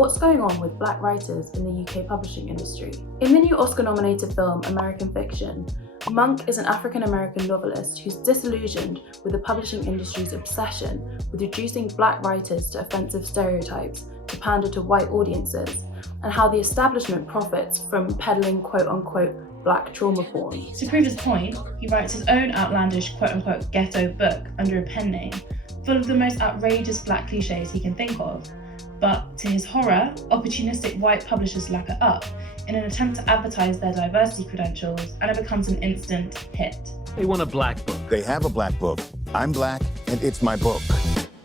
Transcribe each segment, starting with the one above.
what's going on with black writers in the UK publishing industry? In the new Oscar-nominated film American Fiction, Monk is an African-American novelist who's disillusioned with the publishing industry's obsession with reducing black writers to offensive stereotypes to pander to white audiences, and how the establishment profits from peddling quote-unquote black trauma porn. To prove his point, he writes his own outlandish quote-unquote ghetto book under a pen name, full of the most outrageous black cliches he can think of. But to his horror, opportunistic white publishers lap it up in an attempt to advertise their diversity credentials, and it becomes an instant hit. They want a black book. They have a black book. I'm black, and it's my book.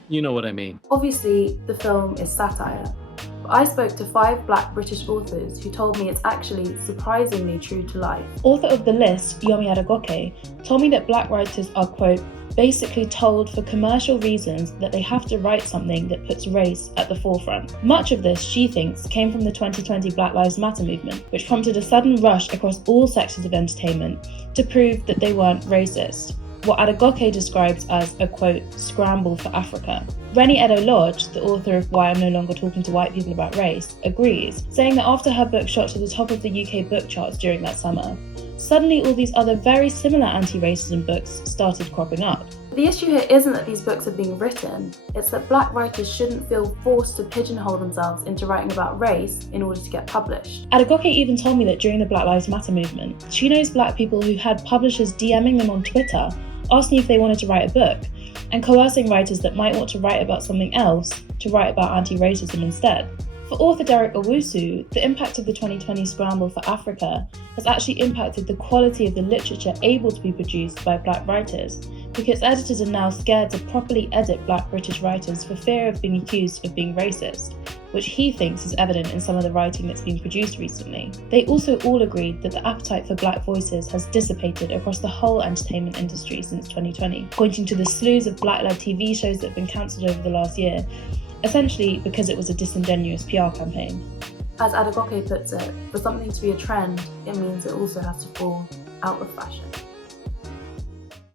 You know what I mean. Obviously, the film is satire. But I spoke to 5 black British authors who told me it's actually surprisingly true to life. Author of The List, Yomi Adegoke, told me that black writers are, quote, basically told for commercial reasons that they have to write something that puts race at the forefront. Much of this, she thinks, came from the 2020 Black Lives Matter movement, which prompted a sudden rush across all sectors of entertainment to prove that they weren't racist. What Adegoke describes as a, quote, scramble for Africa. Rennie Edo-Lodge, the author of Why I'm No Longer Talking to White People About Race, agrees, saying that after her book shot to the top of the UK book charts during that summer, suddenly all these other very similar anti-racism books started cropping up. The issue here isn't that these books are being written, it's that black writers shouldn't feel forced to pigeonhole themselves into writing about race in order to get published. Adegoke even told me that during the Black Lives Matter movement, she knows black people who had publishers DMing them on Twitter, asking if they wanted to write a book, and coercing writers that might want to write about something else to write about anti-racism instead. For author Derek Owusu, the impact of the 2020 scramble for Africa has actually impacted the quality of the literature able to be produced by black writers, because editors are now scared to properly edit black British writers for fear of being accused of being racist, which he thinks is evident in some of the writing that's been produced recently. They also all agreed that the appetite for black voices has dissipated across the whole entertainment industry since 2020, pointing to the slews of black-led TV shows that have been cancelled over the last year, essentially because it was a disingenuous PR campaign. As Adegoke puts it, for something to be a trend, it means it also has to fall out of fashion.